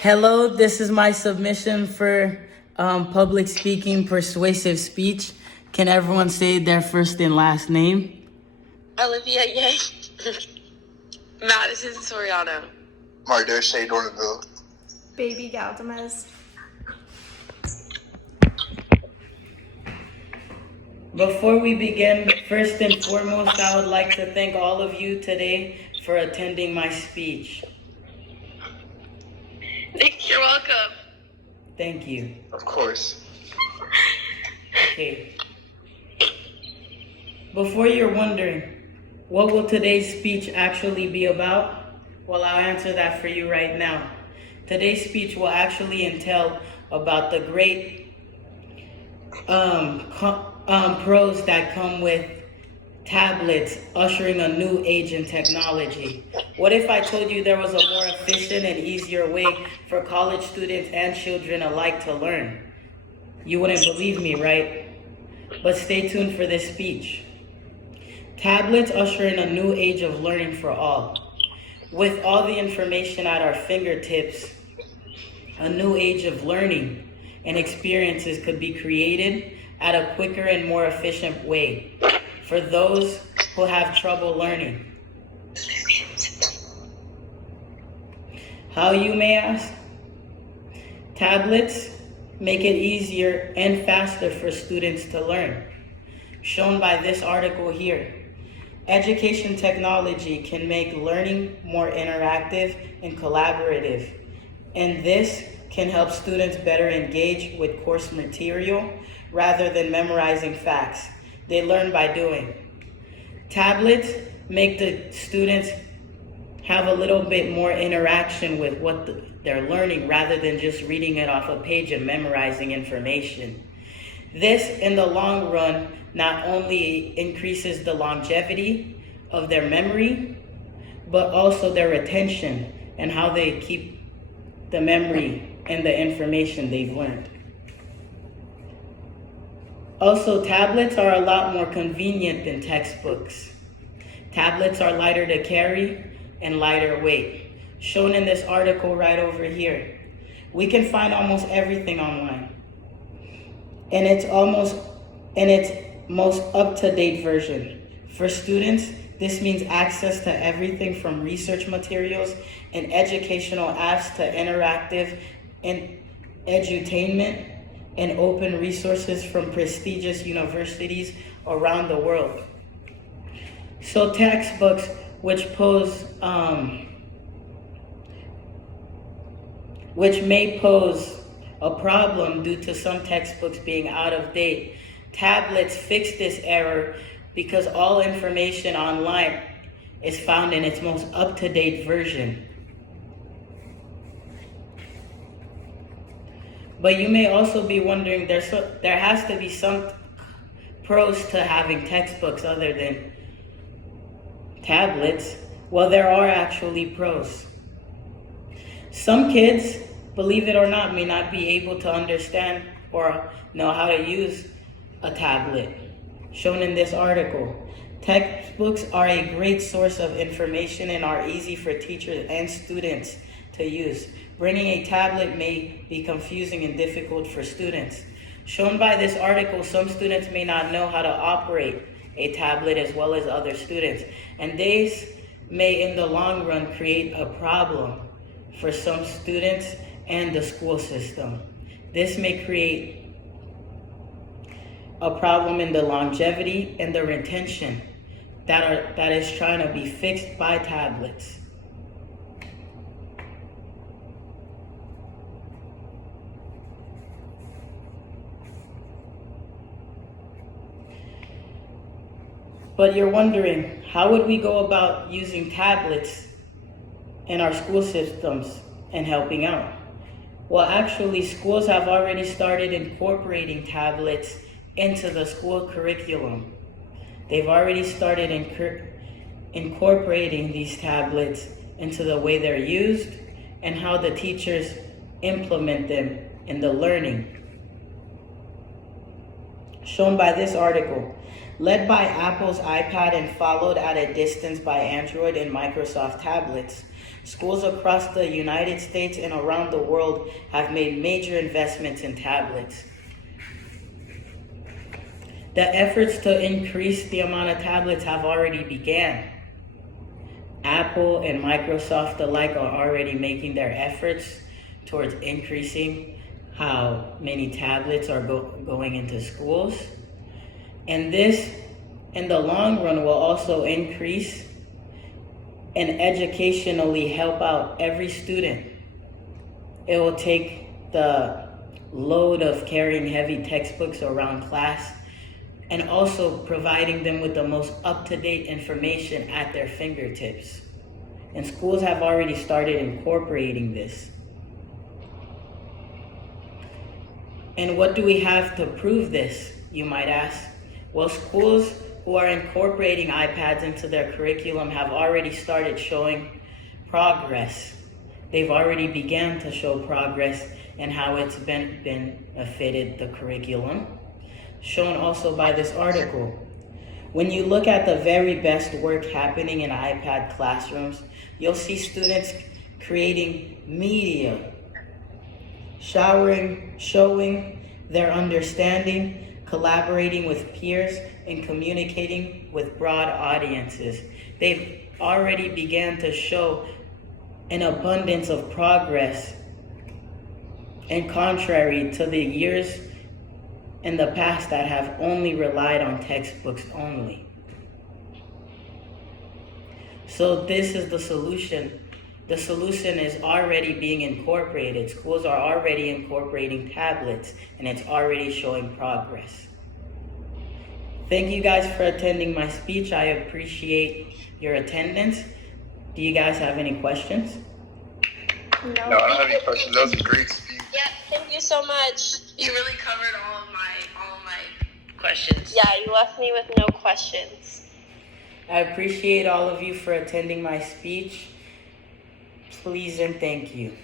Hello, this is my submission for public speaking, persuasive speech. Can everyone say their first and last name? Olivia Yang. Madison Soriano. Mardoche Dorneville. Baby Galdamez. Before we begin, first and foremost, I would like to thank all of you today for attending my speech. You're welcome. Thank you. Of course. Okay. Before you're wondering, what will today's speech actually be about? Well, I'll answer that for you right now. Today's speech will actually entail about the great pros that come with tablets ushering a new age in technology. What if I told you there was a more efficient and easier way for college students and children alike to learn? You wouldn't believe me, right? But stay tuned for this speech. Tablets usher in a new age of learning for all. With all the information at our fingertips, a new age of learning and experiences could be created at a quicker and more efficient way for those who have trouble learning. How, you may ask? Tablets make it easier and faster for students to learn. Shown by this article here. Education technology can make learning more interactive and collaborative, and this can help students better engage with course material rather than memorizing facts. They learn by doing. Tablets make the students have a little bit more interaction with what they're learning rather than just reading it off a page and memorizing information. This, in the long run, not only increases the longevity of their memory, but also their retention and how they keep the memory and the information they've learned. Also, tablets are a lot more convenient than textbooks. Tablets are lighter to carry and lighter weight. Shown in this article right over here. We can find almost everything online. And it's most up-to-date version. For students, this means access to everything from research materials and educational apps to interactive and edutainment and open resources from prestigious universities around the world. So textbooks, which may pose a problem due to some textbooks being out of date, tablets fix this error because all information online is found in its most up-to-date version. But you may also be wondering, there has to be some pros to having textbooks other than tablets. Well, there are actually pros. Some kids, believe it or not, may not be able to understand or know how to use a tablet. Shown in this article, textbooks are a great source of information and are easy for teachers and students to use. Bringing a tablet may be confusing and difficult for students. Shown by this article, some students may not know how to operate a tablet as well as other students, and these may in the long run create a problem for some students and the school system. This may create a problem in the longevity and the retention that is trying to be fixed by tablets. But you're wondering, how would we go about using tablets in our school systems and helping out? Well, actually, schools have already started incorporating tablets into the school curriculum. They've already started incorporating these tablets into the way they're used and how the teachers implement them in the learning. Shown by this article. Led by Apple's iPad and followed at a distance by Android and Microsoft tablets, Schools across the United States and around the world have made major investments in tablets. The efforts to increase the amount of tablets have already began. Apple and Microsoft alike are already making their efforts towards increasing how many tablets are going into schools. And this, in the long run, will also increase and educationally help out every student. It will take the load of carrying heavy textbooks around class and also providing them with the most up-to-date information at their fingertips. And schools have already started incorporating this. And what do we have to prove this, you might ask? Well, schools who are incorporating iPads into their curriculum have already started showing progress. They've already began to show progress in how it's benefited the curriculum, shown also by this article. When you look at the very best work happening in iPad classrooms, you'll see students creating media, showing their understanding, collaborating with peers, and communicating with broad audiences. They've already began to show an abundance of progress, and contrary to the years in the past that have only relied on textbooks only. So this is the solution. The solution is already being incorporated. Schools are already incorporating tablets, and it's already showing progress. Thank you guys for attending my speech. I appreciate your attendance. Do you guys have any questions? No, I don't have any questions. That was a great speech. Yeah, thank you so much. You really covered all of my questions. Yeah, you left me with no questions. I appreciate all of you for attending my speech. Please and thank you.